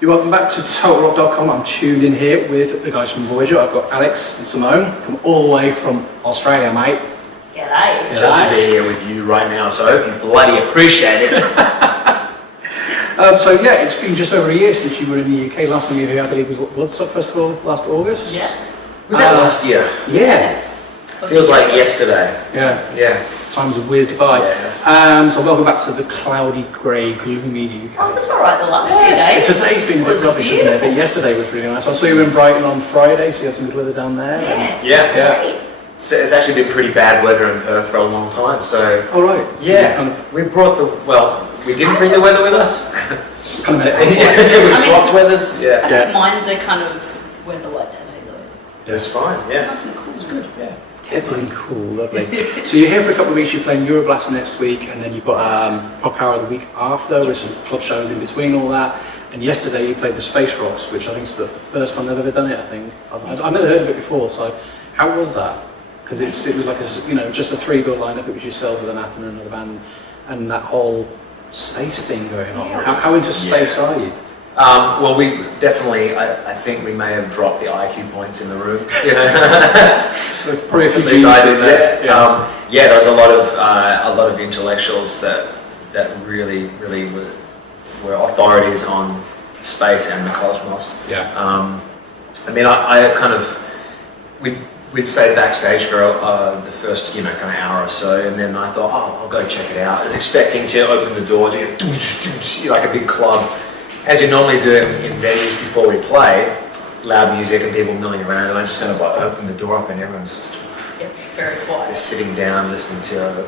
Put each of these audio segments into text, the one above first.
You're welcome back to TotalRock.com. I'm tuned in here with the guys from Voyager. I've got Alex and Simone, come all the way from Australia, mate. G'day. Just to be here with you right now, so I hope you bloody appreciate it. So yeah, it's been just over a year since you were in the UK. Last time you were here, I believe, was what, Bloodstock Festival last August? Yeah. Was that last year? Yeah. Feels like yesterday. Yeah. Yeah. Times have whizzed by. Yes. So welcome back to the cloudy, grey, gloomy UK. Oh, it was alright the last 2 days. Today's been a bit rubbish, isn't it? But yesterday was really nice. I saw you in Brighton on Friday, so you had some good weather down there. Yeah. It's actually been pretty bad weather in Perth for a long time, so... Oh, right. So yeah, we brought the... Well, we didn't bring the weather with us. Kind of we swapped weathers. I don't mind the kind of weather like today, though. It was fine, yeah. It's nice and cool. It's good, yeah. Tipping cool, lovely. So you're here for a couple of weeks, you're playing Euroblast next week, and then you've got Pop Power the week after, with some club shows in between all that. And yesterday you played the Space Rocks, which I think is the first time they've ever done it, I think. I've never heard of it before, so how was that? Because it was like just a 3-bill lineup. It was yourself with Anathem and another band, and that whole space thing going on. How into space are you? Well, we definitely, I think we may have dropped the IQ points in the room. So probably a few geniuses there. Yeah, there was a lot of intellectuals that really were authorities on space and the cosmos. Yeah. I mean, I kind of we'd stayed backstage for the first kind of hour or so, and then I thought, oh, I'll go check it out. I was expecting to open the door to go like a big club, as you normally do in venues before we play, loud music and people milling around, and I just kind of like open the door up and everyone's just very quiet. Just sitting down listening to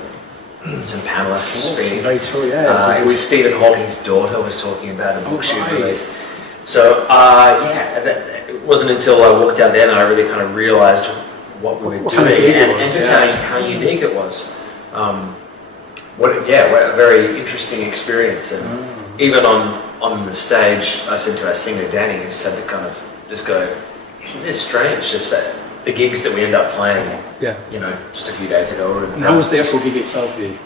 some panelists speak. It was Stephen Hawking's daughter was talking about a book she released. So it wasn't until I walked out there that I really kind of realised what we were doing and just how unique it was. What a very interesting experience. And even on the stage, I said to our singer Danny, I just had to kind of just go, isn't this strange? Just that the gigs that we end up playing, just a few days ago. And how was the actual gig itself for you?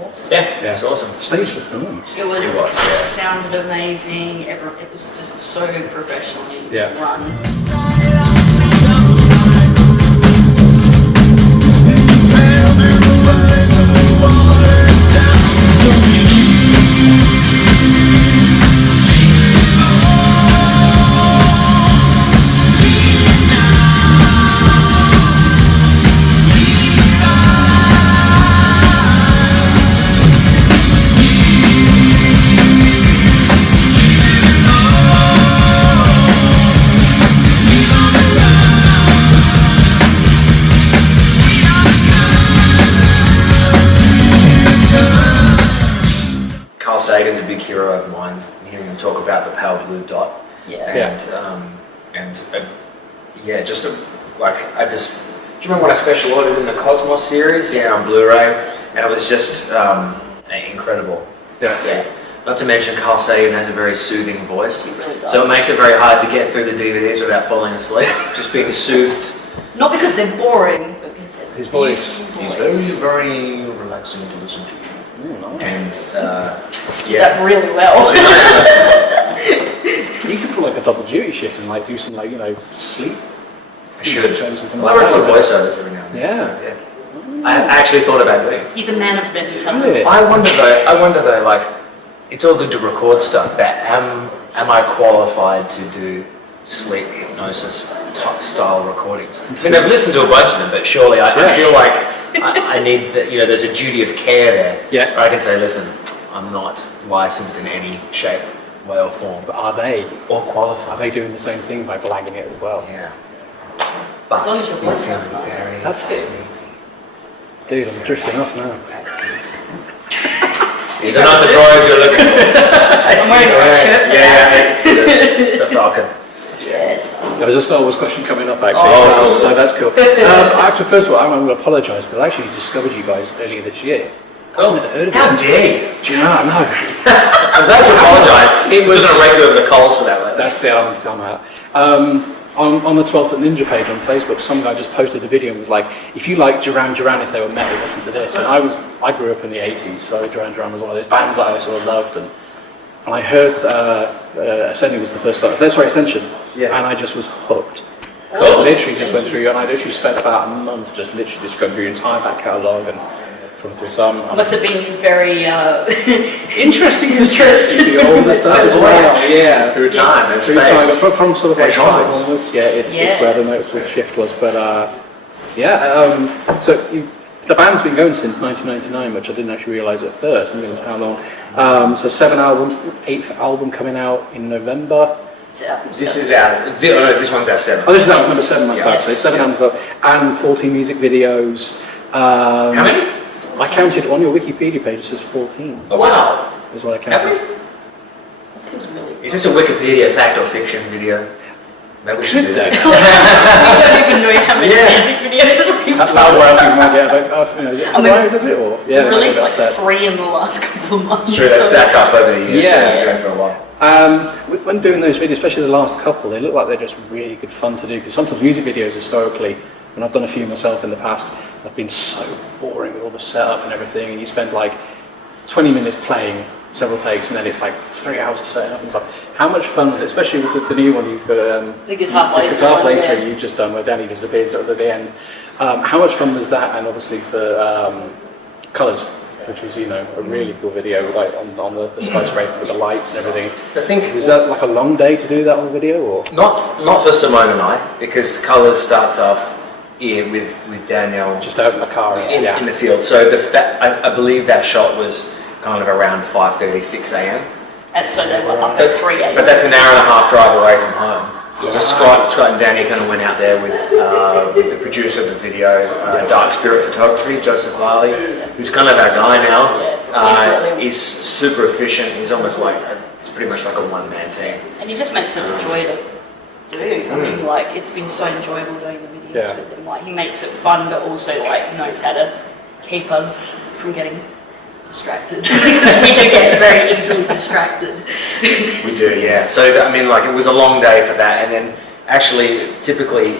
Awesome. Yeah, it's awesome. The stage was enormous. It sounded amazing. It was just so professionally run. Sagan's a big hero of mine. Hearing him talk about the pale blue dot, do you remember when I special ordered in the Cosmos series? Yeah, on Blu-ray, and it was just incredible. Yeah. Not to mention Carl Sagan has a very soothing voice, he really does. So it makes it very hard to get through the DVDs without falling asleep. Just being soothed. Not because they're boring, but because his voice. He's very relaxing to listen to. And that really well. You could put like a double duty shift and like do some sleep. I should. I record voiceovers every now and then. So, I actually thought about doing it. He's a man of many talents. I wonder though, like, it's all good to record stuff, but am I qualified to do sleep hypnosis style recordings? I mean, I've listened to a bunch of them, but surely I feel like I need that. There's a duty of care there. Yeah. Where I can say, listen, I'm not licensed in any shape, way or form. But are they? Or qualified? Are they doing the same thing by blagging it as well? Yeah. But as long as your voice sounds nice. That's it. Dude, I'm drifting off now. Is it not the droid you're looking for? I'm wearing a red shirt. It's the Falcon. Yes. There was a Star Wars question coming up actually, so that's cool. First of all, I'm going to apologise, but I actually discovered you guys earlier this year. Cool. I've never heard of How it. dare you? Do you know? No. I'm glad to apologise. It was a regular of the Coles for that one. That's it, I'm out. On the 12th at Ninja page on Facebook, some guy just posted a video and was like, if you like Duran Duran if they were metal, listen to this. And I grew up in the 80s, so Duran Duran was one of those bands that I sort of loved. And and I heard Ascending was the first song. Sorry, Ascension. Yeah. And I just was hooked. Cool. I literally just went through, and I literally spent about a month just going through your entire back catalogue and trawling through some. Must have been very interesting all the stuff as well. Yeah, through time and through space. time, but from sort of like genres. onwards, it's where the notable shift was. But so the band's been going since 1999, which I didn't actually realise at first. I didn't realise how long. So 7 albums, 8th album coming out in November. This is our. No, this one's our 7th. Oh, this is album number 7, I suppose. So 7 albums and 14 music videos. How many? I counted on your Wikipedia page. It says 14. Oh, wow. Is what I counted. That seems really. Is this a Wikipedia fact or fiction video? Maybe we should do that. We don't even know how many music videos we've That's done. how well people might get. Is it right, does it? Or We released like 3 in the last couple of months. It's true, they stack up over the years. Yeah. Going for a while. When doing those videos, especially the last couple, they look like they're just really good fun to do. Because sometimes music videos historically, and I've done a few myself in the past, have been so boring with all the setup and everything, and you spend like 20 minutes playing several takes, and then it's like 3 hours of setting up and stuff. How much fun was it, especially with the new one you've got? The guitar playthrough you've just done, where Danny does the biz at the end. How much fun was that? And obviously for Colours, which was a really cool video, like on the skyscraper with the lights and everything. I think Was that like a long day to do that whole video, or? not for Simone and I, because Colours starts off here with Danielle Just out in the car, in the field. So I believe that shot was kind of around 5:30, 6 a.m. And so they were up at 3 a.m. But that's an hour and a half drive away from home. So Scott and Danny kind of went out there with the producer of the video, Dark Spirit Photography, Joseph Lally, who's kind of our guy now. He's super efficient. He's almost like, it's pretty much like a one-man team. And he just makes it a joy to do. I mean, like, it's been so enjoyable doing the videos with him. Like, he makes it fun, but also, like, knows how to keep us from getting distracted. Because we do get very easily distracted. We do, yeah. So, I mean, like, it was a long day for that. And then, actually, typically,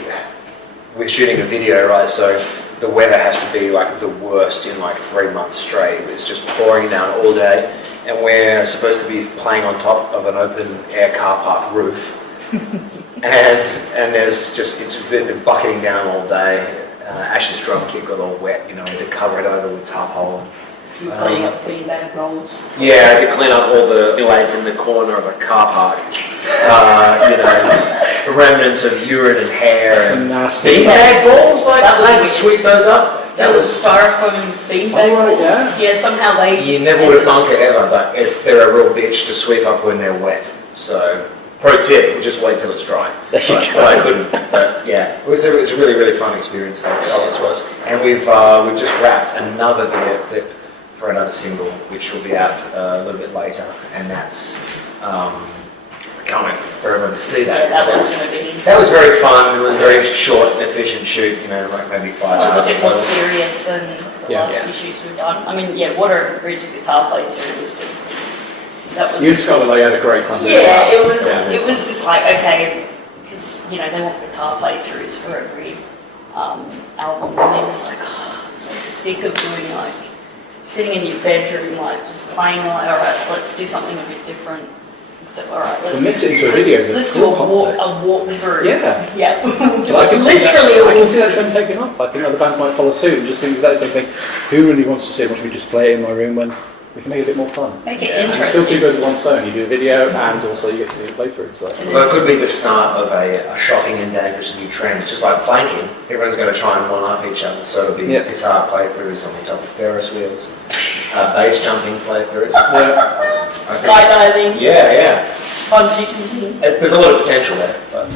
with shooting a video, right, so the weather has to be, like, the worst in, like, 3 months straight. It's just pouring down all day. And we're supposed to be playing on top of an open-air car park roof. and there's just, it's been bucketing down all day. Ash's drum kit got all wet, we had to cover it over with tarpaulin. Cleaning up beanbag rolls. Yeah, I had to clean up all the lads in the corner of a car park. The remnants of urine and hair. Some nasty beanbag balls, like lads sweep those up. That was styrofoam beanbag rolls. Yeah, somehow they. You never would have thunk it ever, but they're a real bitch to sweep up when they're wet. So, pro tip: just wait till it's dry. But I couldn't. But yeah, it was a really, really fun experience. Colours was, and we've just wrapped another video clip for another single, which will be out a little bit later, and that's. I can't wait for everyone to see that. Yeah, that was very fun. It was a very short and efficient shoot. Like maybe 5 hours. It was a bit more serious than the last few shoots we've done. I mean, Water and Bridge guitar playthrough was just. That was. You discovered you had a great time. Yeah, it was. It was just like, okay, because they want guitar playthroughs for every album, and they're just like, I'm so sick of doing like sitting in your bedroom, like just playing. Like, all right, let's do something a bit different. So, all right, let's mix it into a video is let's cool do a walkthrough. Yeah. Yeah. I can see that trend taking off. I think other bands might follow suit and just think exactly the same thing. Who really wants to see it? Why should we just play it in my room when we can make it a bit more fun? Make it interesting. Kill two birds with one stone. You do a video and also you get to do a playthrough. So. Well, it could be the start of a shocking and dangerous new trend. It's just like planking. Everyone's going to try and one-up each other. So it'll be guitar playthroughs on the top of Ferris wheels, bass jumping playthroughs. Skydiving. Yeah. Bungee jumping. There's a lot of potential there. But.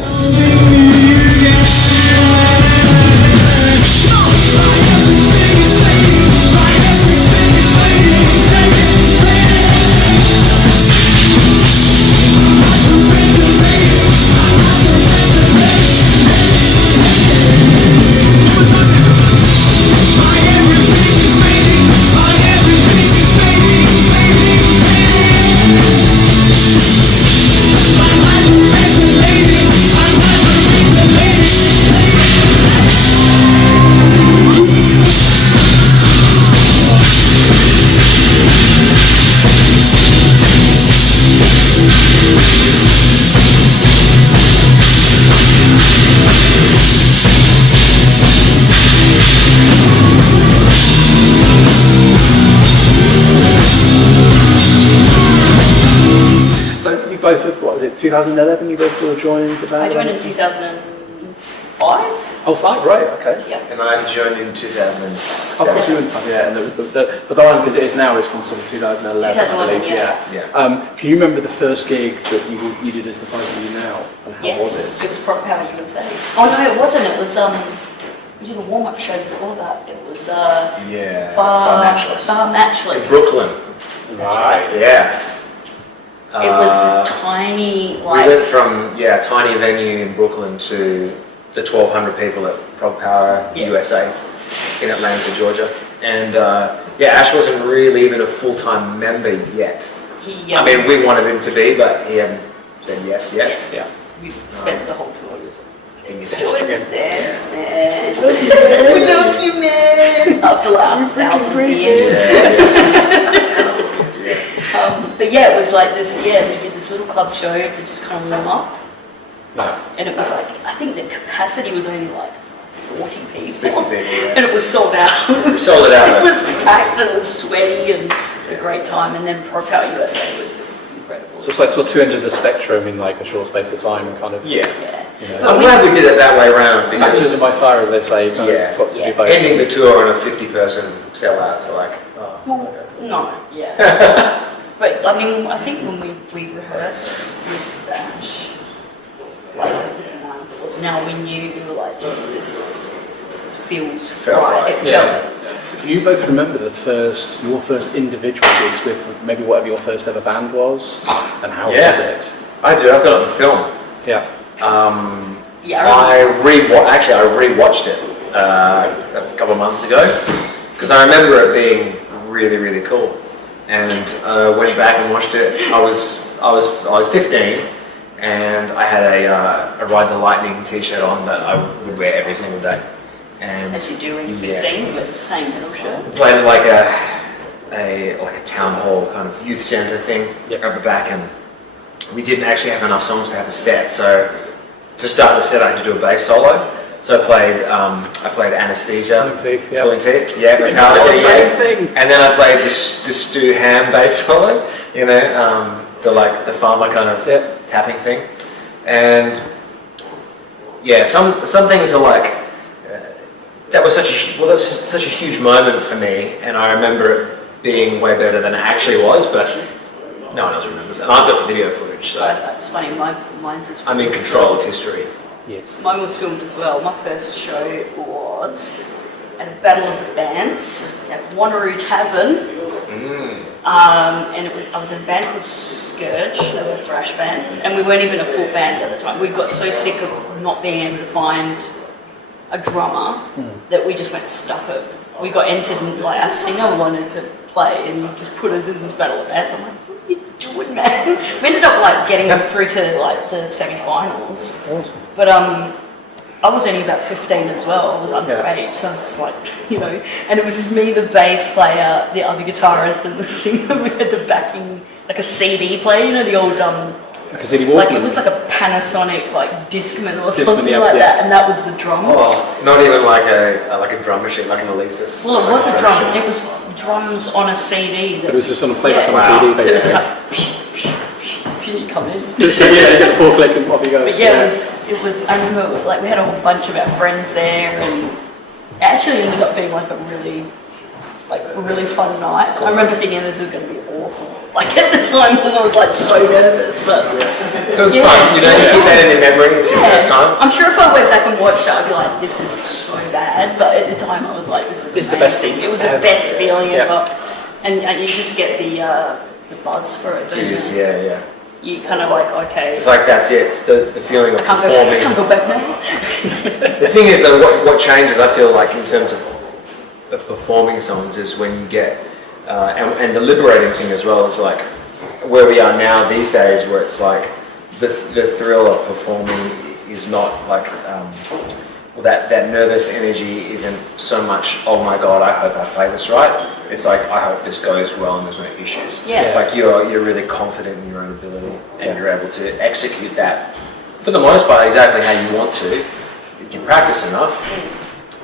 I'm it 2011 you both were joined the band? I joined in 2005. Oh, 5, right, okay. Yeah. And I joined in 2007. Oh, of course you were in 5, yeah, and there was the band, because it is now, is from sort of 2011, I 2011, believe, yeah. Can you remember the first gig that you did as the 5 of you now, and how was Yes, it? it was Prog Power USA. Oh no, it wasn't. It was we did a warm-up show before that. It was Bar Matchless. Bar Matchless. In Brooklyn. That's right. Yeah. It was this tiny, like... We went from, tiny venue in Brooklyn to the 1,200 people at Prog Power USA in Atlanta, Georgia. And Ash wasn't really even a full-time member yet. I mean, we wanted him to be, but he hadn't said yes yet. Yeah. We spent the whole tour just In doing it there, man. We love you, man. After like 1,000 years. But yeah, it was like this, we did this little club show to just kind of warm up. And it was like, I think the capacity was only like 40 people. 50 people, yeah. And it was sold out. Sold it out. It was packed and it was sweaty and a great time. And then Prog Power USA was just incredible. So it's like sort of two ends of the spectrum in like a short space of time and kind of... Yeah. I'm glad we did it that way around because... Baptism by fire, as they say, kind of got to be both. Ending the tour on a 50-person sellout, so like, But I mean, I think when we rehearsed with Ash, like now we knew we were like, this feels Felt right. It felt. So can you both remember your first individual gigs with maybe whatever your first ever band was, and how was it? I do. I've got it on film. Yeah. I rewatched it a couple of months ago because I remember it being really, really cool, and went back and watched it. I was 15, and I had a Ride the Lightning T-shirt on that I would wear every single day. And as you do when you're 15 with the same metal shirt. Played like a town hall kind of youth centre thing at the back, and we didn't actually have enough songs to have a set. So to start the set, I had to do a bass solo. So I played Anesthesia, Pulling Teeth, Metallica, same thing. and then I played the Stu Ham bass solo, the farmer kind of tapping thing, and some things are like. That was such a huge moment for me, and I remember it being way better than it actually was, but no one else remembers. And I've got the video footage, so That's funny. Mine's as I'm in control of history. Yes. Mine was filmed as well. My first show was at a Battle of the Bands at Wanneroo Tavern, and I was in a band called Scourge. They were a thrash band, and we weren't even a full band at the time. We got so sick of not being able to find a drummer that we just went to stuff it. We got entered and like our singer wanted to play and he just put us in this battle of bands. I'm like, what are you doing, man? We ended up like getting through to like the semi-finals. Awesome. But I was only about 15 as well. I was underage, so I was like, and it was just me, the bass player, the other guitarist and the singer. We had the backing, like a CD player, the old Like a CD Walkman? Like it was like a Panasonic like Discman or something like yeah. that, and that was the drums. Oh, not even like a drum machine, like an Alesis. Well, it was a drum. machine. It was drums on a CD. But it was just sort of played back on a Wow. CD, So it was basically. just like, you come in. You get the 4-click and off you go. But it was. I remember like we had a whole bunch of our friends there, and it actually ended up being like a really fun night. I remember thinking this is going to be awful. Like at the time, because I was like so nervous, but It was fun, you keep that in your memory. It's your first time. I'm sure if I went back and watched it, I'd be like, this is so bad. But at the time, I was like, this is amazing. the best thing It was the best feeling Yeah. ever, and you just get the buzz for it. don't you? Yeah. You kind of like, okay, It's like that's it. It's the feeling of I can't performing. go back now. The thing is, though, what changes, I feel like, in terms of performing songs is when you get, and the liberating thing as well is like where we are now these days, where it's like the thrill of performing is not like, that nervous energy isn't so much, oh my God, I hope I play this right. It's like, I hope this goes well and there's no issues. Yeah. Like you're really confident in your own ability and you're able to execute that for the most part exactly how you want to if you practice enough.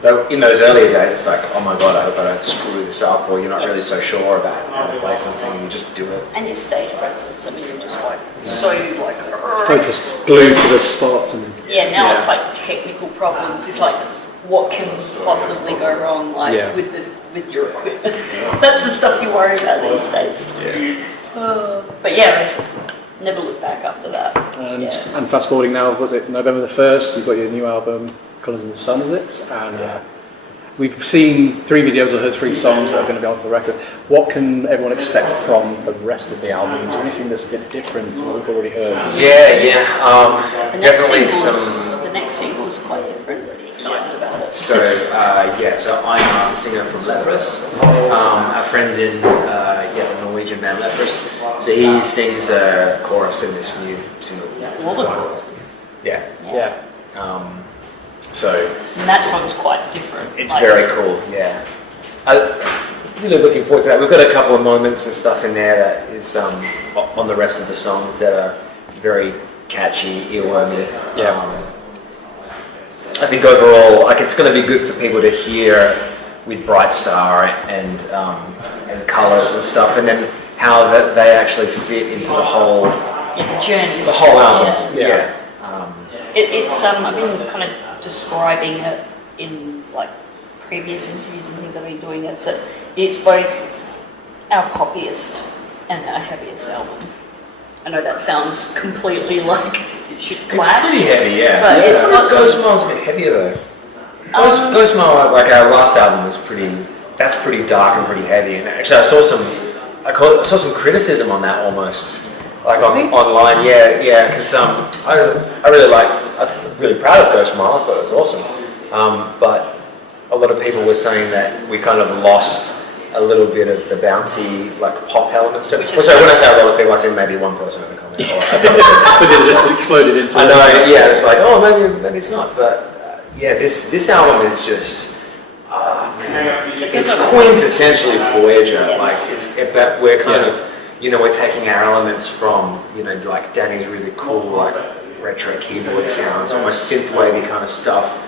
Though in those earlier days, it's like, oh my god, I hope I don't screw this up, or you're not really so sure about how to play something, and you just do it. And your stage presence, I mean, you're just like, so like... Focused, glued to the spots. And Yeah, now it's like technical problems. It's like, what can possibly go wrong, like, with your equipment? That's the stuff you worry about these days. But yeah, never look back after that. And fast forwarding now, was it November the 1st, you've got your new album, Colours in the Sun, is it? And we've seen 3 videos or heard 3 songs that are going to be onto the record. What can everyone expect from the rest of the album? Is there anything that's a bit different to what we've already heard? Definitely some... The next single is quite different. Really excited about it. So I'm a singer from Leprous. Our friend's in the Norwegian band Leprous. So he sings a chorus in this new single. Yeah. And that song's quite different. It's very cool, yeah. I'm really looking forward to that. We've got a couple of moments and stuff in there that is on the rest of the songs that are very catchy, earwormy. I think overall, like, it's going to be good for people to hear with Bright Star and Colours and stuff, and then how that they actually fit into the whole the journey, the whole album. It's I've been kind of describing it in like previous interviews and things I've been doing as that it's both our poppiest and our heaviest album. I know that sounds completely like it should clash. It's pretty heavy, but it's got Ghost Mile's a bit heavier though. Ghost Mile, like our last album, was that's pretty dark and pretty heavy. And actually, I saw some criticism on that almost, like online. Because I really liked. I'm really proud of Ghost Mile. I thought it was awesome. But a lot of people were saying that we kind of lost a little bit of the bouncy, like, pop elements to it. So when I say a lot of people, I say maybe one person in the comment. But then it just exploded into... I know, it's like, oh, maybe it's not. But this album is just, man, it's quintessentially Voyager. Yes. Like, we're kind of, we're taking our elements from, like Danny's really cool, like, retro keyboard sounds, almost synthwavey kind of stuff,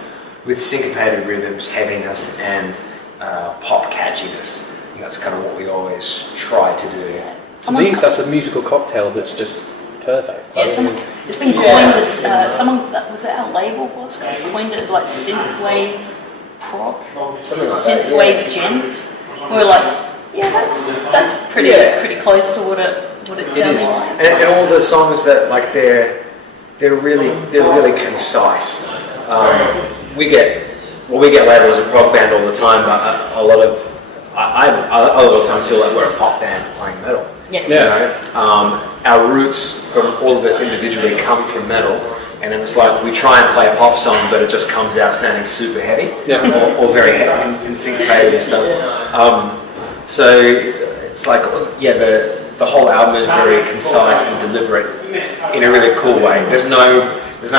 with syncopated rhythms, heaviness, and pop catchiness. I think that's kind of what we always try to do. To me, that's a musical cocktail that's just perfect. It's been coined as was it our label was coined it as like synthwave prog, Something like synthwave gent. We're like, that's pretty close to what it sounds like. And all the songs that, like, they're really concise. We get labeled as a prog band all the time, but I a lot of the time feel like we're a pop band playing metal. Our roots from all of us individually come from metal, and then it's like we try and play a pop song, but it just comes out sounding super heavy, or very heavy and syncopated and stuff. So it's like, the whole album is very concise and deliberate in a really cool way. There's no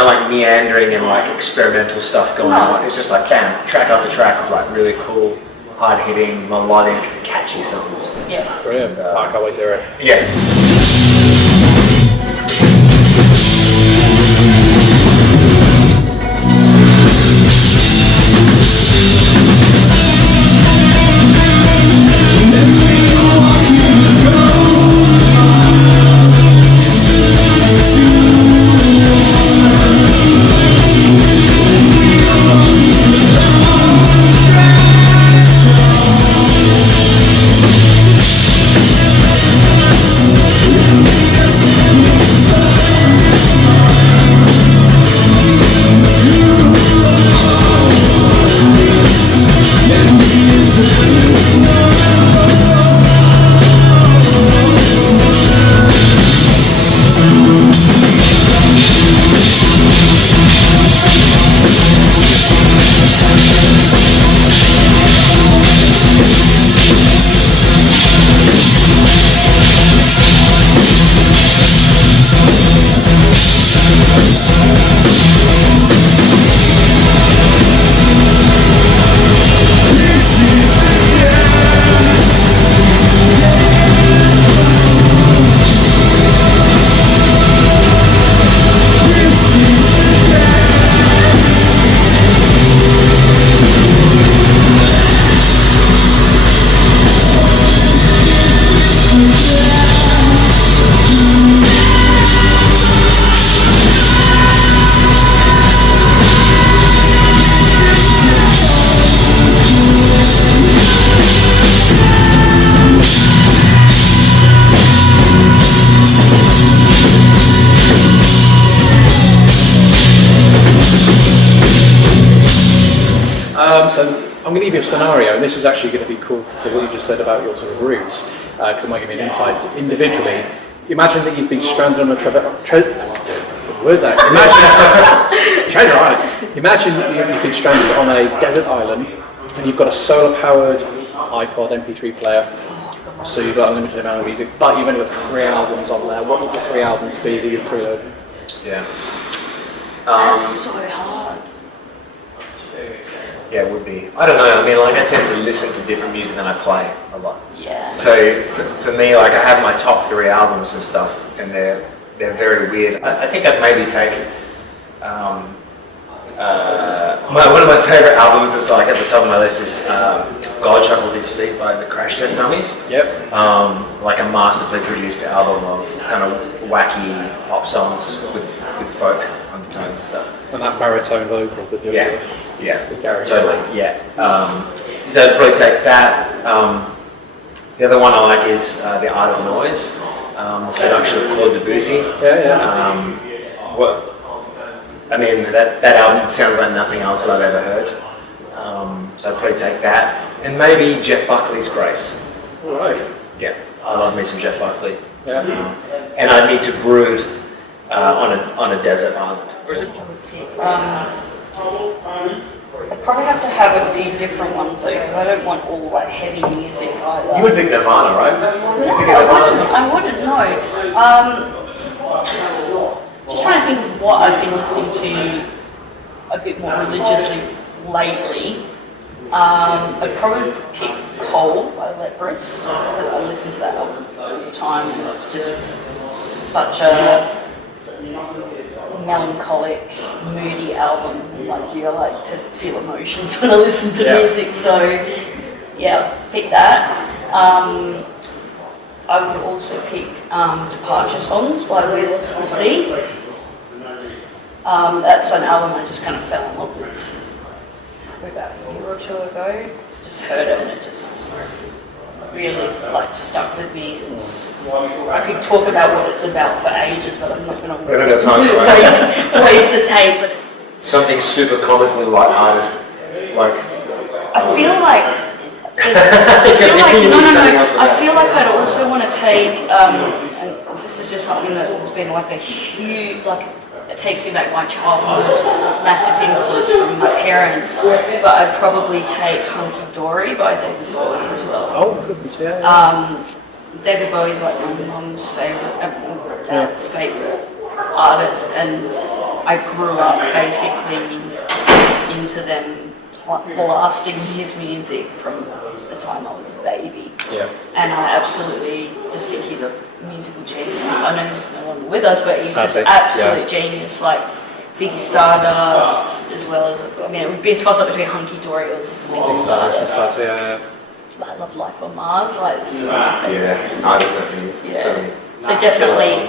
like meandering and like experimental stuff going on. It's just like, bam, track after track of like really cool, hard-hitting, melodic, catchy songs. Yeah. Brilliant. I can't wait to hear it. Yeah. going to give you a scenario, and this is actually going to be cool to what you just said about your sort of roots, because it might give me an insight. Individually, imagine that you've been stranded on a words out. Imagine you've been stranded on a desert island, and you've got a solar-powered iPod MP3 player. So you've got a limited amount of music, but you've only got 3 albums on there. What would the 3 albums be that you'd preload? Yeah. That's so hard. Yeah, it would be. I don't know. I mean, like, I tend to listen to different music than I play a lot. Yeah. So for me, like, I have my top 3 albums and stuff, and they're very weird. I think I'd maybe take one of my favorite albums that's like at the top of my list is God Shuffled His Feet by the Crash Test Dummies. Yep. Like a masterfully produced album of kind of wacky pop songs with folk undertones and stuff. And that baritone vocal that just Yeah. sort of... Yeah, Gary. totally. Yeah. So I'd probably take that. The other one I like is The Art of Noise, The Seduction of Claude Debussy. Yeah. That album sounds like nothing else that I've ever heard. So I'd probably take that. And maybe Jeff Buckley's Grace. All right. Yeah, I love me some Jeff Buckley. Yeah. And I'd need to brood on a desert island. I'd probably have to have a few different ones though, because I don't want all like heavy music either. You would pick Nirvana, right? No, I wouldn't know. Just trying to think of what I've been listening to a bit more religiously lately. I'd probably pick Cold by Leprous, because I listen to that album all the time, and it's just such a melancholic, moody album. Like, you like to feel emotions when I listen to music, so yeah, pick that. I would also pick Departure Songs by We Lost the Sea. That's an album I just kind of fell in love with about a year or two ago. Just heard it and it just really like stuck with me. I could talk about what it's about for ages, but I'm not going to waste the tape. But Something super comically lighthearted, like. I feel like I feel like I'd also want to take, and this is just something that has been like a huge, like it takes me back to my childhood, massive influence from my parents, but I'd probably take Hunky Dory by David Bowie as well. Oh, goodness, yeah. David Bowie's like my mum's favourite, my dad's favourite artist, and I grew up basically into them blasting his music from the time I was a baby. Yeah. And I absolutely just think he's a musical genius. I know he's no longer with us, but he's just absolute genius. Like Ziggy Stardust, as well as, I mean, it would be a toss-up between Hunky Dory or Ziggy Stardust. Yeah. I love Life on Mars, like it's one of my favourites. Yeah. So definitely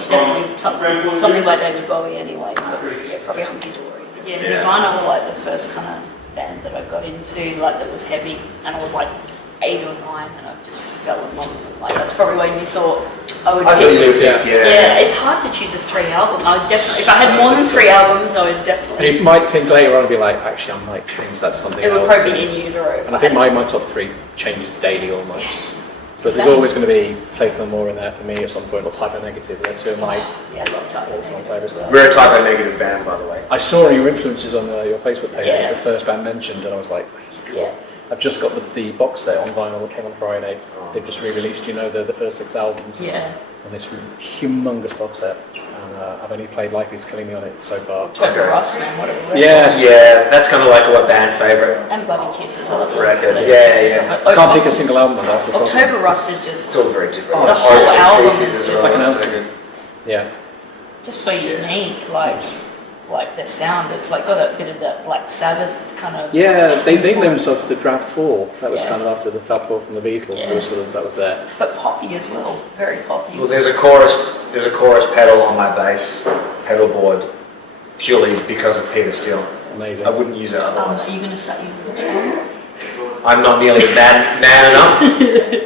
something by David Bowie anyway. But yeah, probably Hunky Dory. Yeah, Nirvana were like the first kind of band that I got into, like that was heavy, and I was like 8 or 9, and I just fell in love with it. Like that's probably when you thought I would pick. Yeah, it's hard to choose just 3 albums. I would definitely, if I had more than 3 albums, I would definitely. And you might think later on and be like, actually, I might change that to something else. It would probably be in utero. And I think my top 3 changes daily almost. But there's always going to be Faith No More in there for me at some point, or Typo Negative. They're 2 of my I love Typo all-time favourites. We're a Typo Negative band, by the way. I saw your influences on your Facebook page. It was the first band mentioned, and I was like, yeah. I've just got the box set on vinyl that came on Friday. They've just re-released, the first 6 albums. Yeah. On this humongous box set. And I've only played Life Is Killing Me on it so far. Toby Ross, man, whatever. Yeah, that's kind of like a band favourite. And Bloody Kisses, I love record. Yeah. I can't pick a single album, that's the problem. October Rust is just. It's all very different. The whole album is just like an album. Yeah. Just so unique, like their sound. It's like got a bit of that Black Sabbath kind of. Yeah, they named themselves the Drab Four. That was kind of after the Fab Four from the Beatles. Yeah. So that was there. But poppy as well, very poppy. Well, there's a chorus pedal on my bass pedal board, purely because of Peter Steele. Amazing. I wouldn't use it otherwise. So you're going to start using the channel? I'm not nearly man enough.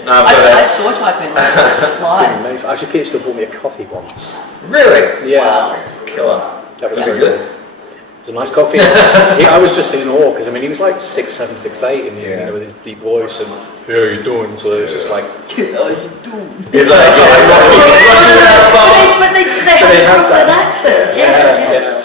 No, I saw Typo live. Amazing. Actually, Peter still bought me a coffee once. Really? Yeah. Wow. Killer. That was Was it very good? cool. It's a nice coffee. I was just in awe because I mean he was like 6'7", 6'8", and you know with his deep voice and how are you doing? So it was just like how are you doing? It's like but they have an accent. Yeah.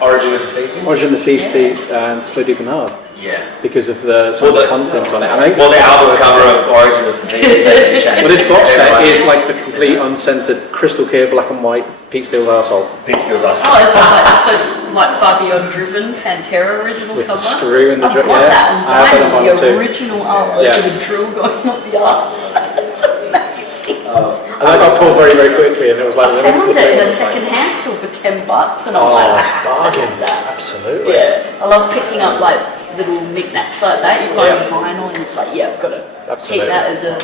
Origin of the Feces. Origin of the Feces and Slow Deep and Hard. Yeah. Because of some of the content on it. And I think the album cover of Origin of the Feces. Well, this box set is like the complete uncensored, crystal clear, black and white Pete Steele's arsehole. Pete Steele's arsehole. Oh, so it's like Far Beyond Driven, Pantera original with cover. The screw in the I've got that on vinyl, the too. original artwork with a drill going up the arse. It's amazing. And I got pulled very, very quickly, and it was like I found it in a second-hand store for $10, and I'm like, I have to have that. Absolutely. Yeah, I love picking up like little knickknacks like that. You find vinyl, and it's like, I've got to keep that as a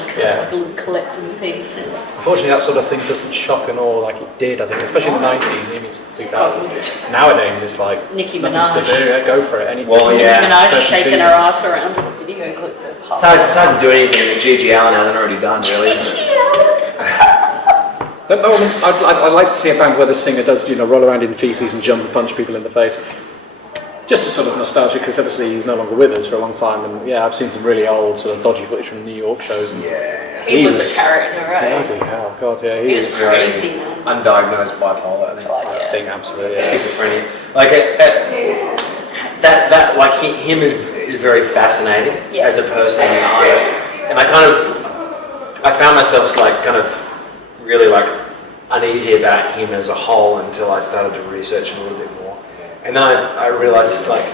little collecting piece. And unfortunately, that sort of thing doesn't shock and awe like it did, I think, especially in the 90s, even into the 2000s. Nowadays, it's like Nicki nothing's Minaj. to do, go for it, anything. Well, Nicki Minaj First shaking season. her ass around in a video clip for half. It's hard to do anything that Gigi Allen hasn't already done, really, isn't it? I'd like to see a band where the singer does, roll around in feces and jump and punch people in the face. Just a sort of nostalgia, because obviously he's no longer with us for a long time, and I've seen some really old sort of dodgy footage from New York shows. And he was a character, right? Bloody hell, God, yeah, He was crazy. Undiagnosed bipolar, I think absolutely. Schizophrenia. Like that, like him is very fascinating as a person and an artist, and I found myself like kind of really like uneasy about him as a whole until I started to research him a little bit more. And then I realised it's like,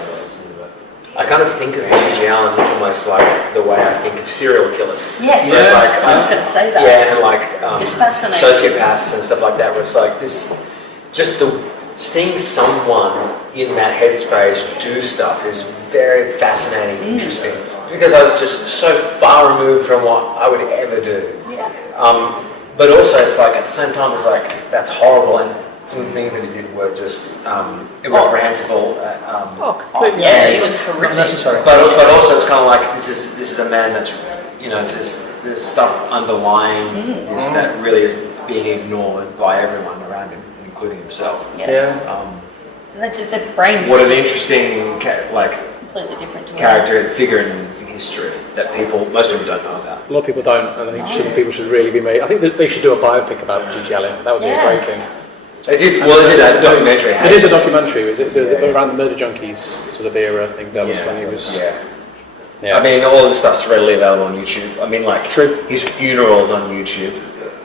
I kind of think of Gigi Allen almost like the way I think of serial killers. Yes, like, I was just going to say that. Yeah, and like it's fascinating. Sociopaths and stuff like that, where it's like this, seeing someone in that headspace do stuff is very fascinating and interesting, because I was just so far removed from what I would ever do. Yeah. But also it's like, at the same time, it's like, that's horrible, and some of the things that he did were just irreprehensible. Completely. Yeah, it was horrific. Unnecessary. But also it's kind of like, this is a man that's, there's stuff underlying this that really is being ignored by everyone around him, including himself. The brains. What an interesting, completely different to character and figure in history that most people don't know about. A lot of people don't, and I think people should really be made. I think that they should do a biopic about Gigi Allen. That would be a great thing. They did a documentary. It is a documentary. Is it around the Murder Junkies sort of era? I think that was when he was. I mean, all this stuff's readily available on YouTube. I mean, like his funeral's on YouTube,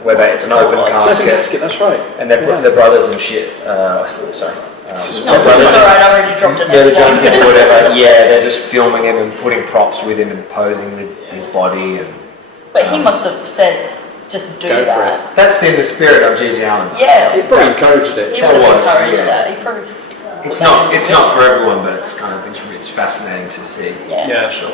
where it's an open casket. That's right. And they're brothers and shit. Sorry. It's alright, I already dropped it. Murder Junkies or whatever. Yeah, they're just filming him and putting props with him and posing with his body. But he must have said, just do that. That's in the spirit of Gigi Allen. Yeah. He probably encouraged it. He would have encouraged that. He probably. It's not for everyone, but it's kind of it's fascinating to see. Yeah, sure.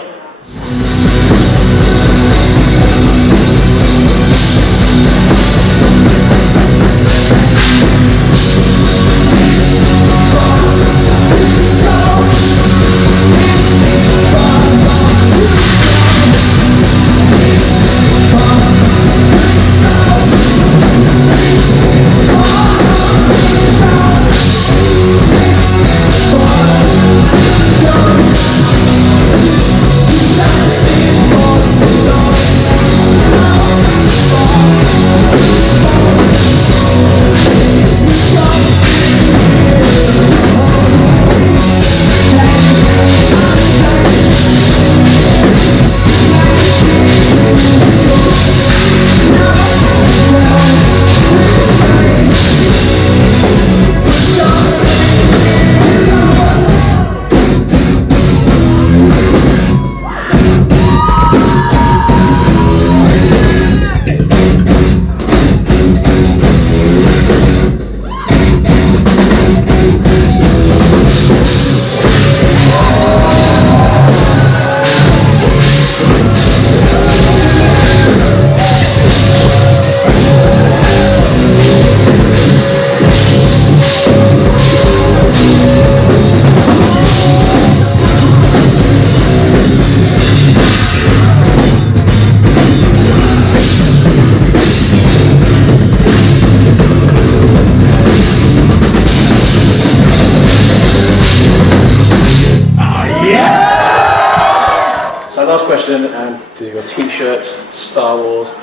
Star Wars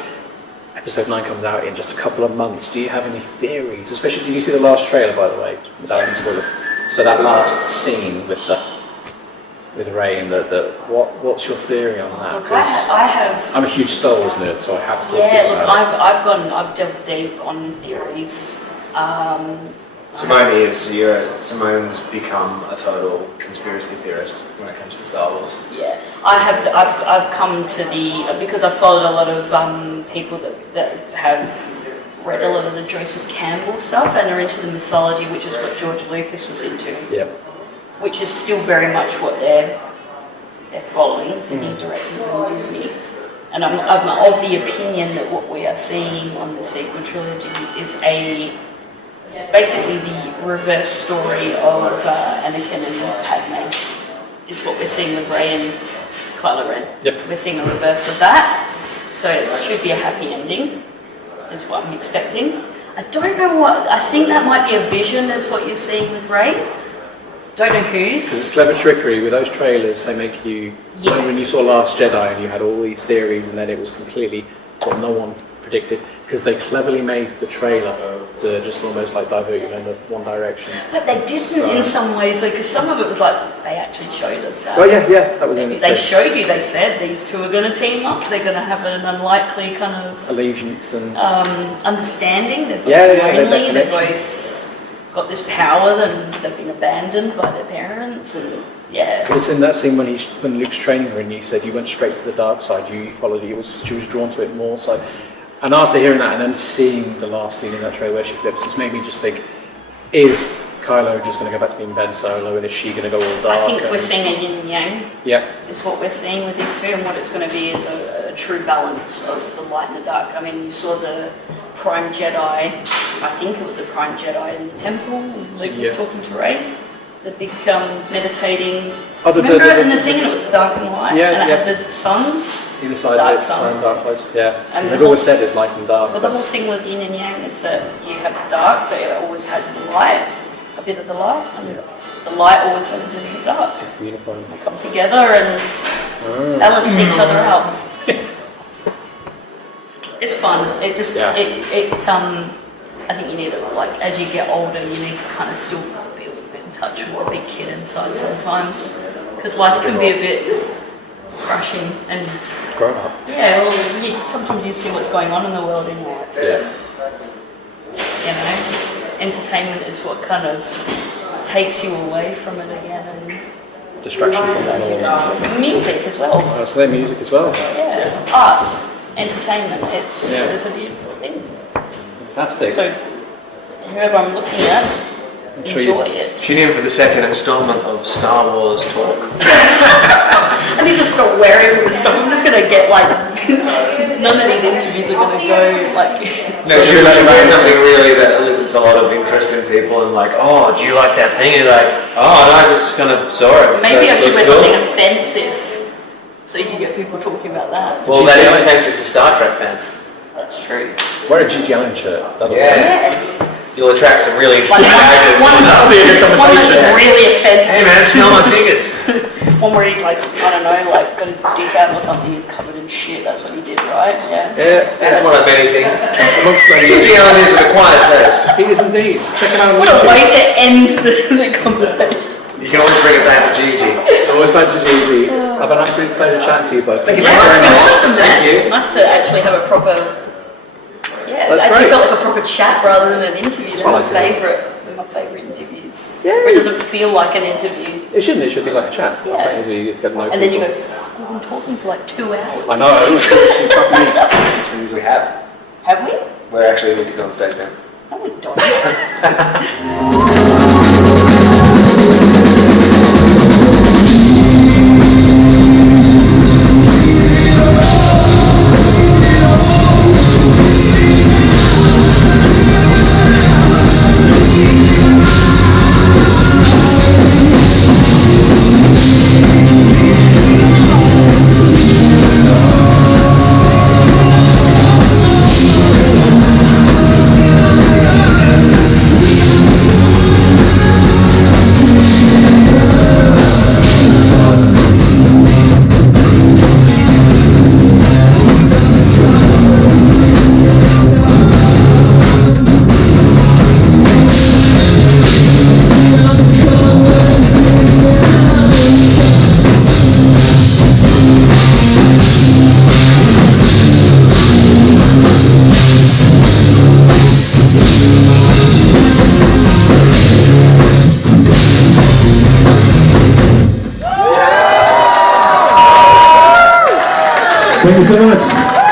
Episode 9 comes out in just a couple of months. Do you have any theories? Especially, did you see the last trailer, by the way? Without any spoilers. So that last scene with Rey and what's your theory on that? Look, I have. I'm a huge Star Wars nerd, so I have to. Yeah, look, I've delved deep on theories. Simone's become a total conspiracy theorist when it comes to Star Wars. Yeah, I've come to because I've followed a lot of people that have read a lot of the Joseph Campbell stuff and are into the mythology, which is what George Lucas was into. Yep. Which is still very much what they're following, the new directors in Disney. And I'm of the opinion that what we are seeing on the sequel trilogy is basically the reverse story of Anakin and Padme, is what we're seeing with Rey and Kylo Ren. Yep. We're seeing a reverse of that, so it should be a happy ending, is what I'm expecting. I don't know I think that might be a vision, is what you're seeing with Rey. Don't know whose. Because it's clever trickery with those trailers. They make you. Yeah. When you saw Last Jedi and you had all these theories, and then it was completely what no one predicted, because they cleverly made the trailer to just almost like divert you in one direction. But they didn't in some ways, because some of it was like they actually showed us that. Oh yeah, that was in it. They showed you. They said these two are going to team up. They're going to have an unlikely kind of allegiance and understanding. They're both lonely. They're connection. both got this power, and they've been abandoned by their parents, and yeah. But it's in that scene when Luke's training her, and he said you went straight to the dark side. You followed it. She was drawn to it more. So, and after hearing that and then seeing the last scene in that trailer where she flips, it's made me just think: is Kylo just going to go back to being Ben Solo, and is she going to go all dark? I think we're seeing a yin and yang. Yeah. Is what we're seeing with these two, and what it's going to be is a true balance of the light and the dark. I mean, you saw the Prime Jedi. I think it was a Prime Jedi in the temple. Luke was talking to Rey. The big meditating. Remember in the thing, and it was dark and light, and it had the suns. Either side dark of it, sun. sun, dark place. Yeah. And they've always said it's light and dark. But the whole thing with yin and yang is that you have the dark, but it always has the light, a bit of the light, and the light always has a bit of the dark. It's beautiful. They come together and balance each other out. It's fun. It just I think you need it, like, as you get older, you need to kind of still be a little bit in touch with a big kid inside sometimes, because life can be a bit crushing and grown up. Yeah, well, sometimes you see what's going on in the world and you're like, you know, entertainment is what kind of takes you away from it again, and distraction from that. Music as well. I say music as well. Yeah, art, entertainment. It's a beautiful thing. Fantastic. So whoever I'm looking at, enjoy it. Tune in for the second instalment of Star Wars talk. I need to stop wearing this stuff. I'm just going to get like, none of these interviews are going to go like... No, should wear something really that elicits a lot of interest in people, and like, oh, do you like that thing? And you're like, oh, no, I just kind of saw it. Maybe I should wear something offensive, so you can get people talking about that. Well, that is offensive to Star Trek fans. That's true. Wear a G.G. Allen shirt. Yes. You'll attract some really interesting characters. That'll be a good One that's conversation. really offensive. Hey man, smell my fingers. One where he's like, I don't know, like got his dick out or something, he's covered in shit, that's what he did, right? Yeah. That's one of many things. Amongst many Gigi Allen is an acquired taste. He is indeed. Check him out on What a YouTube. way to end the conversation. You can always bring it back to Gigi. Always back to Gigi. Have an absolute pleasure chatting to you both. Thank you Yeah, very it's been much. awesome, man. Thank you. Nice to actually have a proper... Yeah, it's That's actually great. felt like a proper chat rather than an interview. They're what I my favourite interviews. Yeah. Where it doesn't feel like an interview. It shouldn't. It should be like a chat. Yeah. Something you get to get to know And then you people. go, fuck, we've been talking for like 2 hours. I know. So fuck me. We have. Have we? We're actually need to go on stage now. No, we don't. so much.